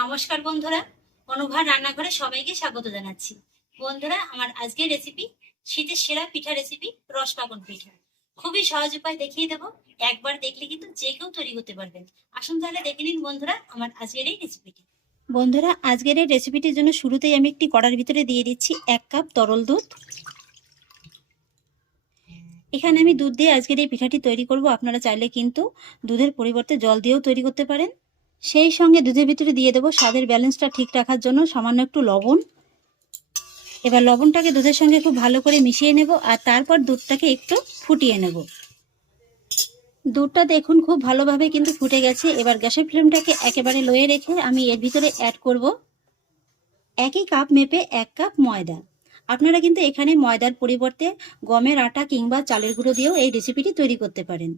নমস্কার বন্ধুরা, অনুভা রান্নাঘরে সবাইকে স্বাগত জানাচ্ছি। বন্ধুরা, আমার আজকের রেসিপি শীতের সেরা পিঠা রেসিপি রস পাকন পিঠা। খুবই সহজ উপায় দেখিয়ে দেবো। একবার দেখলে কিন্তু যে কেউ তৈরি করতে পারবেন। আসুন তাহলে দেখে নিন বন্ধুরা, আমার আজকের এই রেসিপিটি বন্ধুরা, আজকের এই রেসিপিটির জন্য শুরুতেই আমি একটি কড়ার ভিতরে দিয়ে দিচ্ছি এক কাপ তরল দুধ। এখানে আমি দুধ দিয়ে আজকের এই পিঠাটি তৈরি করব। আপনারা চাইলে কিন্তু দুধের পরিবর্তে জল দিয়েও তৈরি করতে পারেন। সেই সঙ্গে দুধের ভিতরে দিয়ে দেবো স্বাদের ব্যালেন্সটা ঠিক রাখার জন্য সামান্য একটু লবণ। এবার লবণটাকে দুধের সঙ্গে খুব ভালো করে মিশিয়ে নেব আর তারপর দুধটাকে একটু ফুটিয়ে নেব। দুধটা দেখুন খুব ভালোভাবে কিন্তু ফুটে গেছে। এবার গ্যাসের ফ্লেমটাকে একেবারে লোয়ে রেখে আমি এর ভিতরে অ্যাড করব একই কাপ মেপে এক কাপ ময়দা। আপনারা কিন্তু এখানে ময়দার পরিবর্তে গমের আটা কিংবা চালের গুঁড়ো দিয়েও এই রেসিপিটি তৈরি করতে পারেন।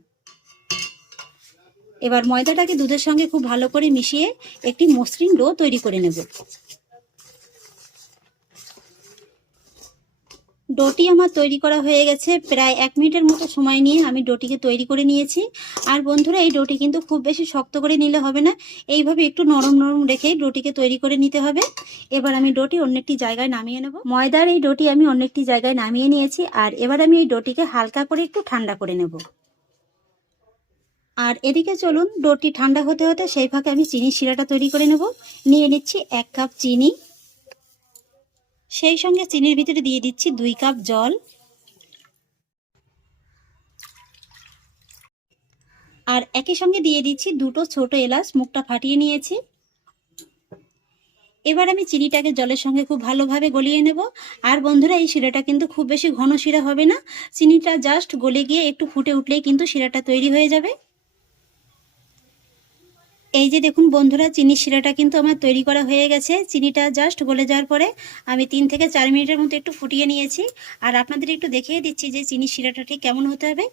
এবার ময়দাটাকে দুধের সঙ্গে খুব ভালো করে মিশিয়ে একটি মসৃণ ডো তৈরি করে নেব। ডোটি আমার তৈরি করা হয়ে গেছে। প্রায় এক মিনিটের মতো সময় নিয়ে আমি ডোটিকে তৈরি করে নিয়েছি। আর বন্ধুরা, এই ডোটি কিন্তু খুব বেশি শক্ত করে নিলে হবে না। এইভাবে একটু নরম নরম রেখে ডোটিকে তৈরি করে নিতে হবে। এবার আমি ডোটি অন্য একটি জায়গায় নামিয়ে নেব। ময়দার এই ডোটি আমি অন্য একটি জায়গায় নামিয়ে নিয়েছি। আর এবার আমি এই ডোটিকে হালকা করে একটু ঠান্ডা করে নেব। আর এদিকে চলুন ডোটি ঠান্ডা হতে হতে সেই ফাঁকে আমি চিনি শিরাটা তৈরি করে নেব। নিয়ে নিচ্ছি এক কাপ চিনি। সেই সঙ্গে চিনির ভিতরে দিয়ে দিচ্ছি দুই কাপ জল। আর একই সঙ্গে দিয়ে দিচ্ছি দুটো ছোট এলাচ, মুখটা ফাটিয়ে নিয়েছি। এবার আমি চিনিটাকে জলের সঙ্গে খুব ভালোভাবে গলিয়ে নেব। আর বন্ধুরা, এই শিরাটা কিন্তু খুব বেশি ঘন শিরা হবে না। চিনিটা জাস্ট গলে গিয়ে একটু ফুটে উঠলেই কিন্তু শিরাটা তৈরি হয়ে যাবে। এই যে দেখুন বন্ধুরা চিনি শিরাটা কিন্তু আমার তৈরি করা হয়ে গেছে। চিনিটা জাস্ট গলে যাওয়ার পরে আমি তিন থেকে চার মিনিটের মতো একটু ফুটিয়ে নিয়েছি। আর আপনাদের একটু দেখিয়ে দিচ্ছি যে চিনি শিরাটা ঠিক কেমন হতে হবে।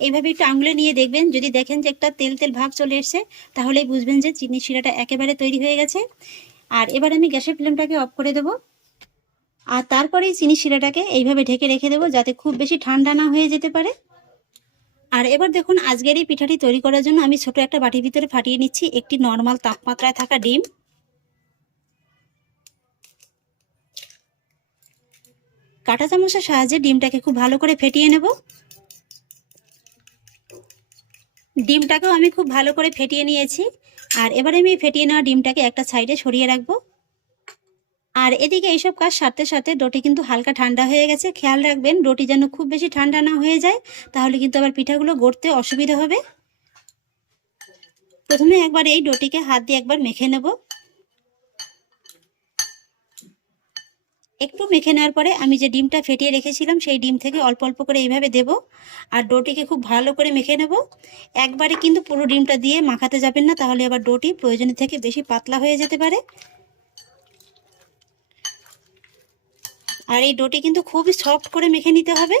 এইভাবে একটু আঙুলে নিয়ে দেখবেন, যদি দেখেন যে একটা তেল তেল ভাব চলে এসছে, তাহলেই বুঝবেন যে চিনি শিরাটা একেবারে তৈরি হয়ে গেছে। আর এবার আমি গ্যাসের ফ্লেমটাকে অফ করে দেবো। আর তারপরেই চিনি শিরাটাকে এইভাবে ঢেকে রেখে দেবো, যাতে খুব বেশি ঠান্ডা না হয়ে যেতে পারে। আর এবার দেখুন আজকের এই পিঠাটি তৈরি করার জন্য আমি ছোট একটা বাটির ভিতরে ফাটিয়ে নিচ্ছি একটি নর্মাল তাপমাত্রায় থাকা ডিম। কাটা চামচের সাহায্যে ডিমটাকে খুব ভালো করে ফেটিয়ে নেব। ডিমটাকেও আমি খুব ভালো করে ফেটিয়ে নিয়েছি। আর এবারে আমি ফেটিয়ে নেওয়া ডিমটাকে একটা সাইডে সরিয়ে রাখব। আর এদিকে এইসব কাজ সারতে সাথে ডোটি কিন্তু হালকা ঠান্ডা হয়ে গেছে। খেয়াল রাখবেন ডোটি যেন খুব বেশি ঠান্ডা না হয়ে যায়, তাহলে কিন্তু আবার পিঠাগুলো গড়তে অসুবিধা হবে। প্রথমে একবার এই ডোটিকে হাত দিয়ে একবার মেখে নেব। একটু মেখে নেওয়ার পরে আমি যে ডিমটা ফেটিয়ে রেখেছিলাম, সেই ডিম থেকে অল্প অল্প করে এইভাবে দেব আর ডোটিকে খুব ভালো করে মেখে নেব। একবারে কিন্তু পুরো ডিমটা দিয়ে মাখাতে যাবেন না, তাহলে আবার ডোটি প্রয়োজনের থেকে বেশি পাতলা হয়ে যেতে পারে। আর এই ডোটি কিন্তু খুবই সফট করে মেখে নিতে হবে।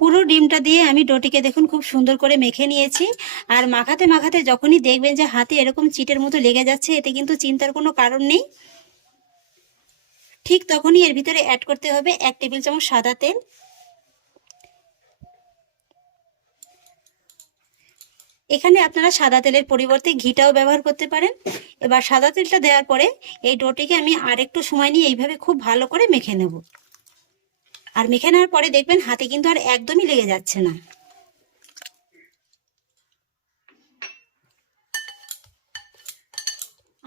পুরো ডিমটা দিয়ে আমি ডোটিকে দেখুন খুব সুন্দর করে মেখে নিয়েছি। আর মাখাতে মাখাতে যখনই দেখবেন যে হাতে এরকম চিটের মতো লেগে যাচ্ছে, এতে কিন্তু চিন্তার কোনো কারণ নেই। ঠিক তখনই এর ভিতরে অ্যাড করতে হবে এক টেবিল চামচ সাদা তেল। এখানে আপনারা সাদা তেলের পরিবর্তে ঘিটাও ব্যবহার করতে পারেন। এবার সাদা তেলটা দেওয়ার পরে এই ডোটিকে আমি আর একটু সময় নিয়ে এইভাবে খুব ভালো করে মেখে নেব। আর মেখে নেওয়ার পরে দেখবেন হাতে কিন্তু আর একদমই লেগে যাচ্ছে না।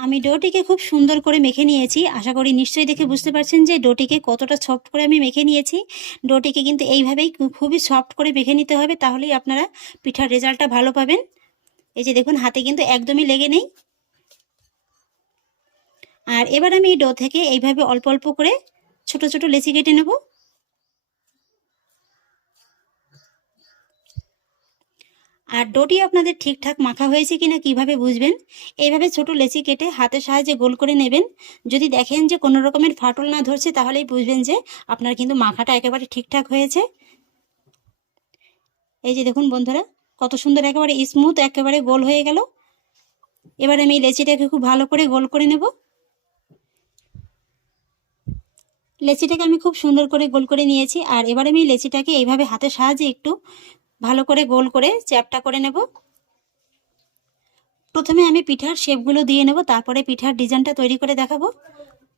আমি ডোটিকে খুব সুন্দর করে মেখে নিয়েছি। আশা করি নিশ্চয়ই দেখে বুঝতে পারছেন যে ডোটিকে কতটা সফট করে আমি মেখে নিয়েছি। ডোটিকে কিন্তু এইভাবেই খুবই সফট করে মেখে নিতে হবে, তাহলেই আপনারা পিঠার রেজাল্টটা ভালো পাবেন। এই যে দেখুন, হাতে কিন্তু একদমই লেগে নেই। আর এবার আমি এই ডো থেকে এইভাবে অল্প অল্প করে ছোট ছোট লেচি কেটে নেব। আর ডোটি আপনাদের ঠিকঠাক মাখা হয়েছে কিনা কীভাবে বুঝবেন? এইভাবে ছোট লেচি কেটে হাতের সাহায্যে গোল করে নেবেন। যদি দেখেন যে কোনো রকমের ফাটল না ধরছে, তাহলেই বুঝবেন যে আপনার কিন্তু মাখাটা একেবারে ঠিকঠাক হয়েছে। এই যে দেখুন বন্ধুরা, কত সুন্দর একেবারে স্মুথ একেবারে গোল হয়ে গেল। এবার আমি এই লেচিটাকে খুব ভালো করে গোল করে নেব। লেচিটাকে আমি খুব সুন্দর করে গোল করে নিয়েছি। আর এবার আমি লেচিটাকে এইভাবে হাতের সাহায্যে একটু ভালো করে গোল করে চ্যাপটা করে নেব। প্রথমে আমি পিঠার শেপগুলো দিয়ে নেব, তারপরে পিঠার ডিজাইনটা তৈরি করে দেখাবো।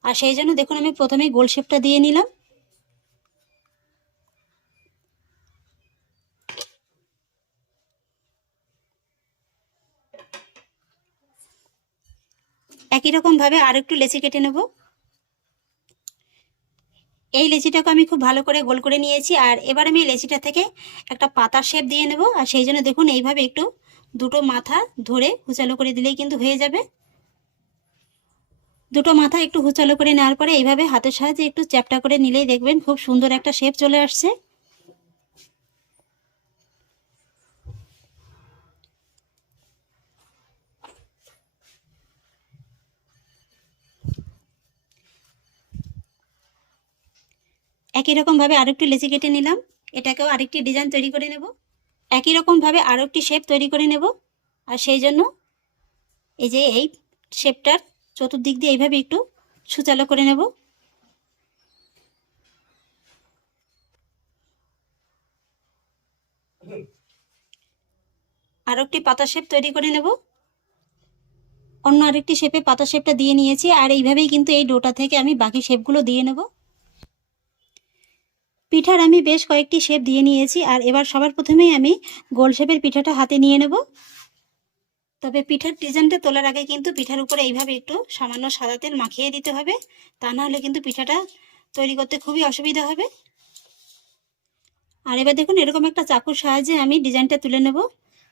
আর সেই জন্য দেখুন, আমি প্রথমেই গোল শেপটা দিয়ে নিলাম। একই রকমভাবে আর একটু লেচি কেটে নেব। এই লেচিটাকে আমি খুব ভালো করে গোল করে নিয়েছি, আর এবার আমি লেচিটা থেকে একটা পাতার শেপ দিয়ে নেব। আর সেই জন্য দেখুন, এইভাবে একটু দুটো মাথা ধরে হুচালো করে দিলেই কিন্তু হয়ে যাবে। দুটো মাথা একটু হুচালো করে নেওয়ার পরে এইভাবে হাতের সাহায্যে একটু চ্যাপটা করে নিলেই দেখবেন খুব সুন্দর একটা শেপ চলে আসছে। একই রকমভাবে আরেকটু লেচি কেটে নিলাম। এটাকেও আরেকটি ডিজাইন তৈরি করে নেব। একই রকমভাবে আরও একটি শেপ তৈরি করে নেব। আর সেই জন্য এই যে এই শেপটার চতুর্দিক দিয়ে এইভাবে একটু সুচালো করে নেব। আর একটি পাতা শেপ তৈরি করে নেব। অন্য আরেকটি শেপে পাতা শেপটা দিয়ে নিয়েছি। আর এইভাবেই কিন্তু এই ডোটা থেকে আমি বাকি শেপগুলো দিয়ে নেব। পিঠার আমি বেশ কয়েকটি শেপ দিয়ে নিয়েছি, আর এবার সবার প্রথমেই আমি গোল শেপের পিঠাটা হাতে নিয়ে নেব। তবে পিঠার ডিজাইনটা তোলার আগে কিন্তু পিঠার উপরে এইভাবে একটু সামান্য সাদা তেল মাখিয়ে দিতে হবে, তা না হলে কিন্তু পিঠাটা তৈরি করতে খুবই অসুবিধা হবে। আর এবার দেখুন এরকম একটা চাকুর সাহায্যে আমি ডিজাইনটা তুলে নেব।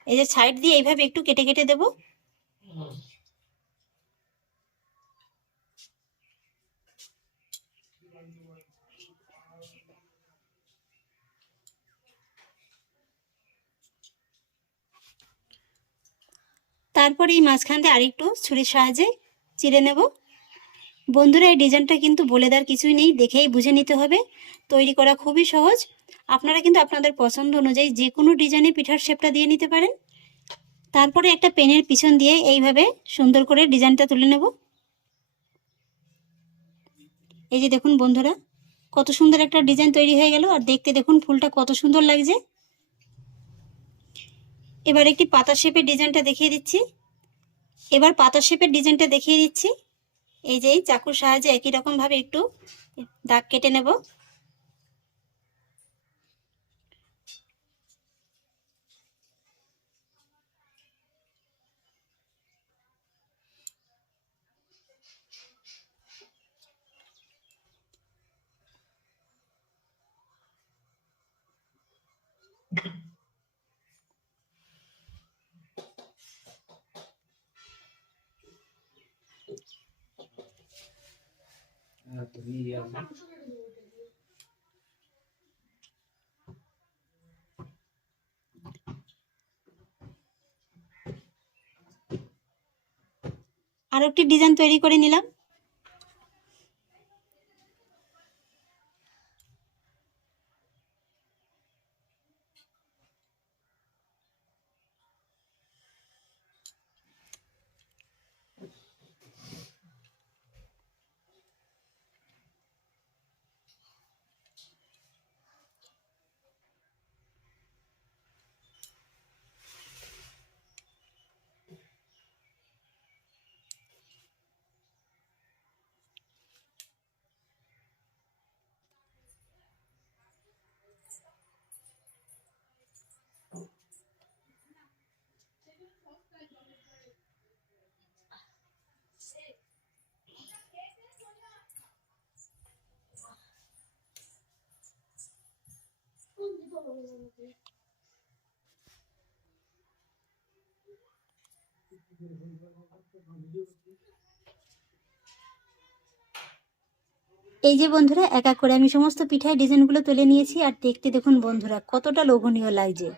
এই যে সাইড দিয়ে এইভাবে একটু কেটে কেটে দেব। তারপরে এই মাঝখান দিয়ে আরেকটু ছুরির সাহায্যে চিড়ে নেব। বন্ধুরা, এই ডিজাইনটা কিন্তু বলে দেওয়ার কিছুই নেই, দেখেই বুঝে নিতে হবে। তৈরি করা খুবই সহজ। আপনারা কিন্তু আপনাদের পছন্দ অনুযায়ী যে কোনো ডিজাইনে পিঠার শেপটা দিয়ে নিতে পারেন। তারপরে একটা পেনের পিছন দিয়ে এইভাবে সুন্দর করে ডিজাইনটা তুলে নেব। এই যে দেখুন বন্ধুরা, কত সুন্দর একটা ডিজাইন তৈরি হয়ে গেল। আর দেখতে দেখুন ফুলটা কত সুন্দর লাগছে। এবার একটি পাতা শেপের ডিজাইনটা দেখিয়ে দিচ্ছি। এবার পাতা শেপের ডিজাইনটা দেখিয়ে দিচ্ছি। এই যে এই চাকুর সাহায্যে একই রকমভাবে একটু দাগ কেটে নেব। আরও একটি ডিজাইন তৈরি করে নিলাম। এই যে বন্ধুরা, এক এক করে আমি সমস্ত পিঠায় ডিজাইনগুলো তুলে নিয়েছি আর দেখতে দেখুন বন্ধুরা, কতটা লোভনীয় লাগছে।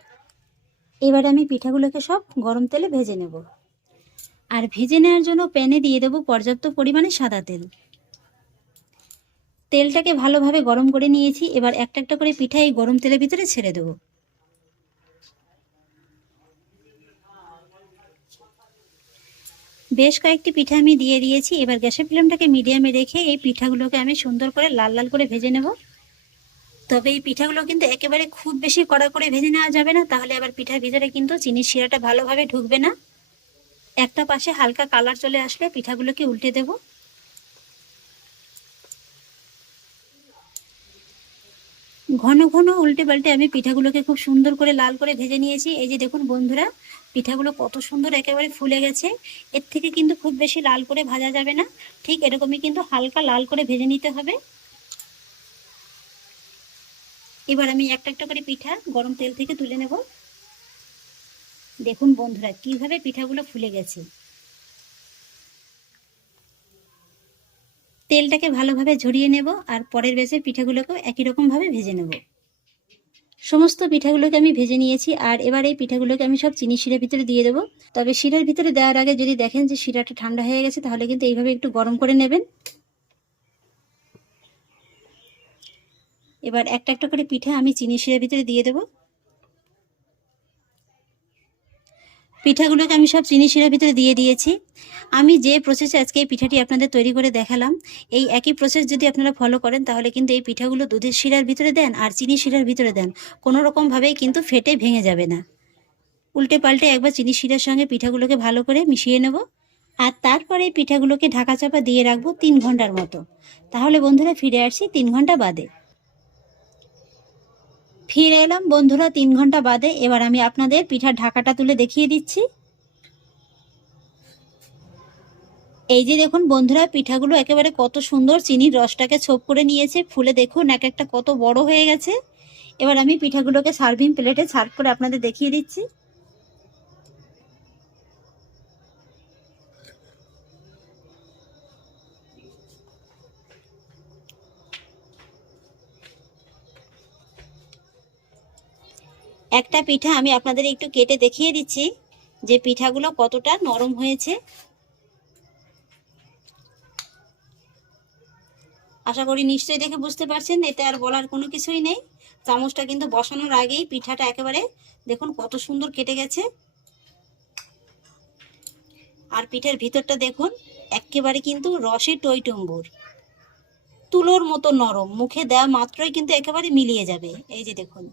এবার আমি পিঠাগুলোকে সব গরম তেলে ভেজে নেব। আর ভেজে নেওয়ার জন্য প্যানে দিয়ে দেবো পর্যাপ্ত পরিমাণে সাদা তেল। তেলটাকে ভালোভাবে গরম করে নিয়েছি। এবার একটা একটা করে পিঠা এই গরম তেলের ভিতরে ছেড়ে দেবো। বেশ কয়েকটি পিঠা আমি দিয়ে দিয়েছি। এবার গ্যাসের ফ্লেমটাকে মিডিয়ামে রেখে এই পিঠাগুলোকে আমি সুন্দর করে লাল লাল করে ভেজে নেব। তবে এই পিঠাগুলো কিন্তু একেবারে খুব বেশি কড়া করে ভেজে নেওয়া যাবে না। তাহলে আবার পিঠার ভিতরে কিন্তু চিনির শিরাটা ভালোভাবে ঢুকবে না। একটা পাশে হালকা কালার চলে আসলে পিঠাগুলোকে উল্টে দেব। ঘন ঘন উল্টে পাল্টে আমি পিঠাগুলোকে খুব সুন্দর করে লাল করে ভেজে নিয়েছি। এই যে দেখুন বন্ধুরা, পিঠাগুলো কত সুন্দর একেবারে ফুলে গেছে। এর থেকে কিন্তু খুব বেশি লাল করে ভাজা যাবে না। ঠিক এরকমই কিন্তু হালকা লাল করে ভেজে নিতে হবে। এবার আমি একটা একটা করে পিঠা গরম তেল থেকে তুলে নেব। দেখুন বন্ধুরা, কীভাবে পিঠাগুলো ফুলে গেছে। তেলটাকে ভালোভাবে ঝরিয়ে নেব আর পরের বেচে পিঠাগুলোকেও একই রকম ভাবে ভেজে নেব। সমস্ত পিঠাগুলোকে আমি ভেজে নিয়েছি আর এবার এই পিঠাগুলোকে আমি সব চিনি শিরার ভিতরে দিয়ে দেবো। তবে শিরার ভিতরে দেওয়ার আগে যদি দেখেন যে শিরাটা ঠান্ডা হয়ে গেছে, তাহলে কিন্তু এইভাবে একটু গরম করে নেবেন। এবার একটা একটা করে পিঠা আমি চিনি শিরার ভিতরে দিয়ে দেবো। পিঠাগুলোকে আমি সব চিনি শিরার ভিতরে দিয়ে দিয়েছি। আমি যে প্রসেসে আজকে এই পিঠাটি আপনাদের তৈরি করে দেখালাম, এই একই প্রসেস যদি আপনারা ফলো করেন, তাহলে কিন্তু এই পিঠাগুলো দুধের শিরার ভিতরে দেন আর চিনি শিরার ভিতরে দেন। কোনো রকমভাবেই কিন্তু ফেটে ভেঙে যাবে না। উল্টে পাল্টে একবার চিনি শিরার সঙ্গে পিঠাগুলোকে ভালো করে মিশিয়ে নেব। আর তারপরে পিঠাগুলোকে ঢাকা চাপা দিয়ে রাখব তিন ঘণ্টার মতো। তাহলে বন্ধুরা ফিরে আসছি তিন ঘণ্টা বাদে। ফিরে এলাম। বন্ধুরা, তিন ঘণ্টা বাদে এবার আমি আপনাদের পিঠার ঢাকাটা তুলে দেখিয়ে দিচ্ছি। এই যে দেখুন বন্ধুরা, পিঠাগুলো একেবারে কত সুন্দর চিনির রসটাকে ছোপ করে নিয়েছে। ফুলে দেখুন, এক একটা কত বড় হয়ে গেছে। এবার আমি পিঠাগুলোকে সার্ভিং প্লেটে সার্ভ করে আপনাদের দেখিয়ে দিচ্ছি। একটা পিঠা আমি আপনাদের একটু কেটে দেখিয়ে দিচ্ছি যে পিঠাগুলো কতটা নরম হয়েছে। আশা করি নিশ্চয়ই দেখে বুঝতে পারছেন, এতে আর বলার কোনো কিছুই নেই। চামচটা কিন্তু বসানোর আগেই পিঠাটা একেবারে দেখুন কত সুন্দর কেটে গেছে। আর পিঠার ভিতরটা দেখুন, একেবারে কিন্তু রসে টইটম্বুর। তুলোর মতো নরম, মুখে দেওয়া মাত্রই কিন্তু একেবারে মিলিয়ে যাবে। এই যে দেখুন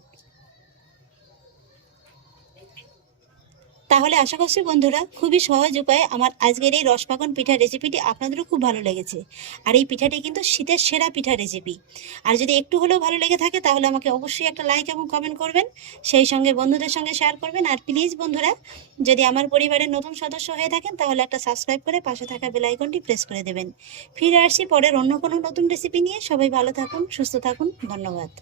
তাহলে আশা করছি বন্ধুরা, খুবই সহজ উপায়ে আমার আজকের এই রসপাকন পিঠার রেসিপিটি আপনাদেরও খুব ভালো লেগেছে। আর এই পিঠাটি কিন্তু শীতের সেরা পিঠা রেসিপি আর যদি একটু হলেও ভালো লেগে থাকে, তাহলে আমাকে অবশ্যই একটা লাইক এবং কমেন্ট করবেন। সেই সঙ্গে বন্ধুদের সঙ্গে শেয়ার করবেন। আর প্লিজ বন্ধুরা, যদি আমার পরিবারের নতুন সদস্য হয়ে থাকেন, তাহলে একটা সাবস্ক্রাইব করে পাশে থাকা বেলাইকনটি প্রেস করে দেবেন। ফিরে আসছি পরের অন্য কোনো নতুন রেসিপি নিয়ে। সবাই ভালো থাকুন, সুস্থ থাকুন। ধন্যবাদ।